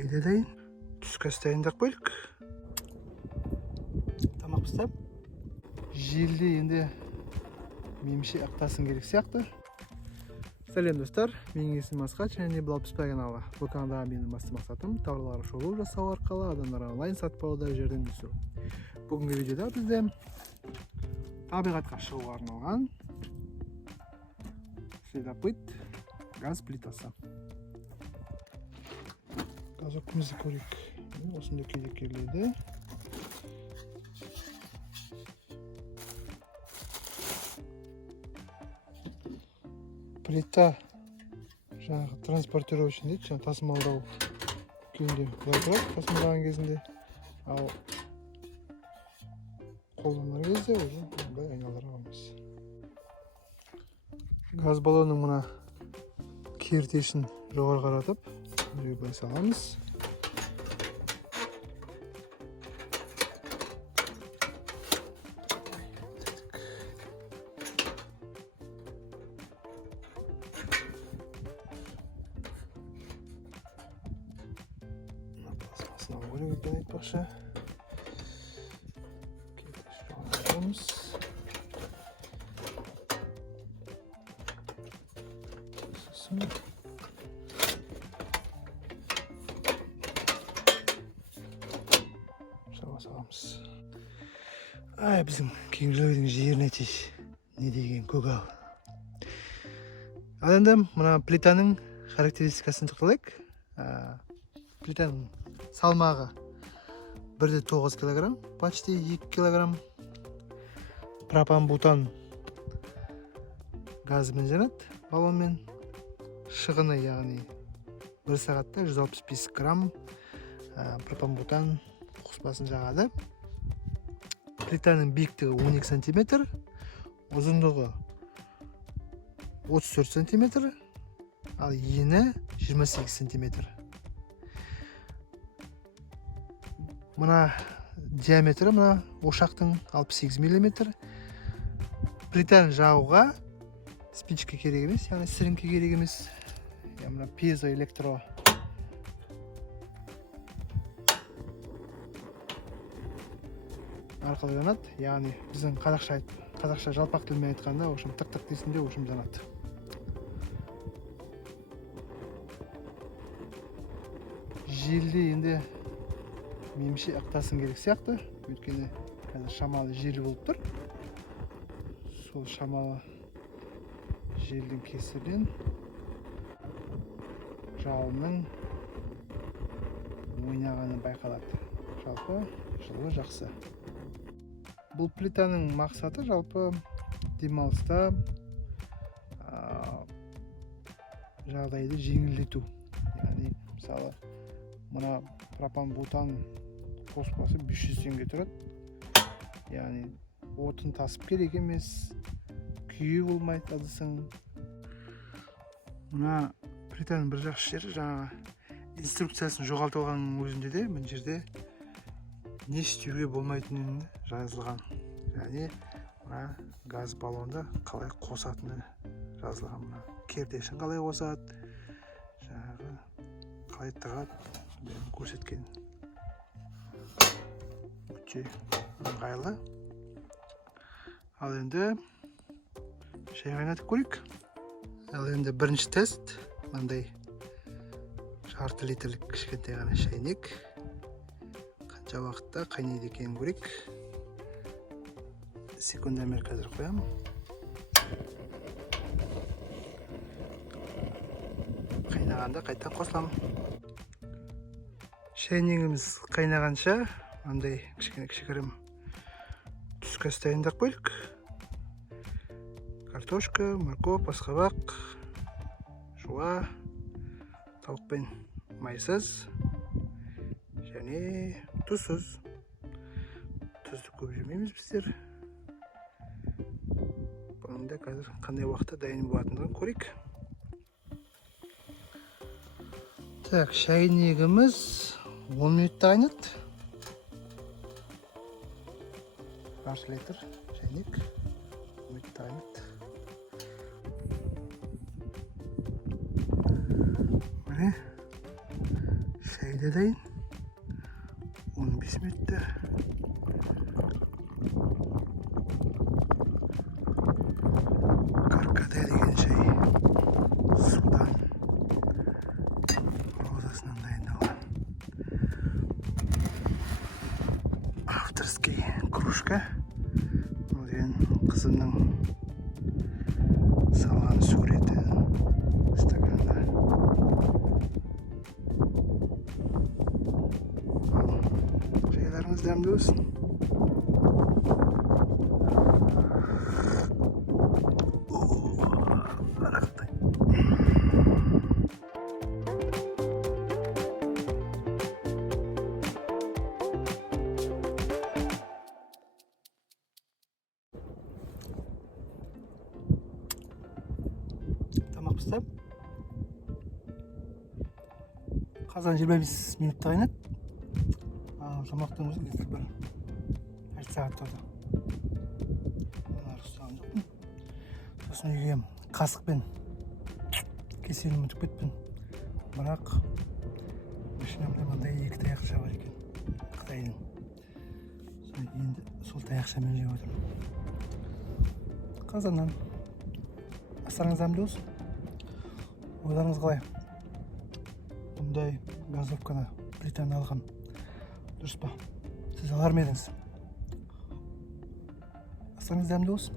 шайды дайын. Түскі ас дайындап қойдық. Тамақ пістеп. Желді енді меніңше ақтасын керек сияқты. Сәлем достар, менің есімім Асқат, және бұл Алпысбай каналы. Бұл каналда менің басты мақсатым тауарларға шолу жасау арқылы адамдарға онлайн сатып алуда жәрдемдесу. Бүгінгі видеода бізде табиғатқа шығуға арналған следопыт газ плитасы. Қазір күмізді көрейік. Осында кейде келеді. Плита жаңағы транспортировщик дейді, жаңағы тасымалдау күйінде былай тұрады тасымалдаған кезінде, ал қолданар кезде уже бұндай айналдыра аламыз. Газ баллонның мына кертешін жоғары қаратып, былай саламыз. Екен айтпақшы. Жоғалғанымыз. Сосын. Жаба саламыз. Біздің кеңжілігінің жеріне тиіш. Не деген көгал. Ал енді мына плитаның характеристикасын тоқталайық. Плитаның салмағы 1,9 килограмм, почти 2 килограмм пропан-бутан газымен жанады баллонмен. Шығыны, яғни 1 сағатта 165 грамм пропан-бутан қоспасын жағады. Плитаның биіктігі 12 сантиметр, ұзындығы 34 сантиметр, ал ені 28 сантиметр. Мына диаметрі мына ошақтың 68 мм. Плитаны жағуға спичка керек емес, яғни сіріңке керек емес. Мына пьезоэлектро арқылы жанады, яғни біздің қазақша жалпақ тілмен айтқанда, тық-тық дейсінде жанады. Желді енді меніңше ақтасын керек сияқты, өйткені қазір шамалы жел болып тұр. Сол шамалы желдің кесірінен жалынның ойнағаны байқалады. Жалпы жылы жақсы. Бұл плитаның мақсаты жалпы демалыста жағдайды жеңілдету. Яғни мысалы мына пропан-бутан қоспасы 500 теңге тұрады. Яғни отын тасып керек емес, күйі болмайды ыдысың. Мына плитаның бір жақсы жері, жаңағы инструкциясын жоғалтылғанның өзінде де мына жерде не істеуге болмайтынын жазылған. Яғни мына газ баллонды қалай қосатыны жазылған. Мына кертешін қалай қосады, жаңағы қалай тығады көрсеткен. Өте ыңғайлы. Ал енді шай қайнатып көрейік. Ал енді бірінші тест. Мынандай жарты литрлік кішкентай ғана шайнек. Қанша уақытта қайнайды екенін көрейік. Секундомер қазір қоямын. Қайнағанда қайта қосыламын. Шайнегіміз қайнағанша андай кішкірім түскі ас дайындап қойдық. Картошка, морковь, асқабақ, жуа, тауықпен майсыз және тұзсыз. Тұзды көп жемейміз біздер. Бұның да қазір қандай уақытта дайын болатындығын көрейік. Так, шайнегіміз 10 минутта қайнады. Жарты литр шайнек 10 минутта қайнады. Міне Çayda dayın. 15 metre. Karkada деген şey. Sudan. Розасынан дайындалған. Авторский кружка. Ол деген қызымның салған суреті стаканда. Şeyleriniz demli olsun. Тамақ пісіп, қазан 25 минутта қайнады. Тамақтың өзі қазір бір 1 сағат тұрды. Сосын үйге қасықпен кеселін ұмытып кеттім. Бірақ машинамда мындай 2 таяқша бар екен, Қытайдың. Енді сол таяқшамен жеп отырмын. Қазаннан астарыңыз дәмді болсын. Ойларыңыз қалай? Бұндай газовканы плитаны алған дұрыс па? Сіз алар ма едіңіз? Астарыңыз дәмді болсын.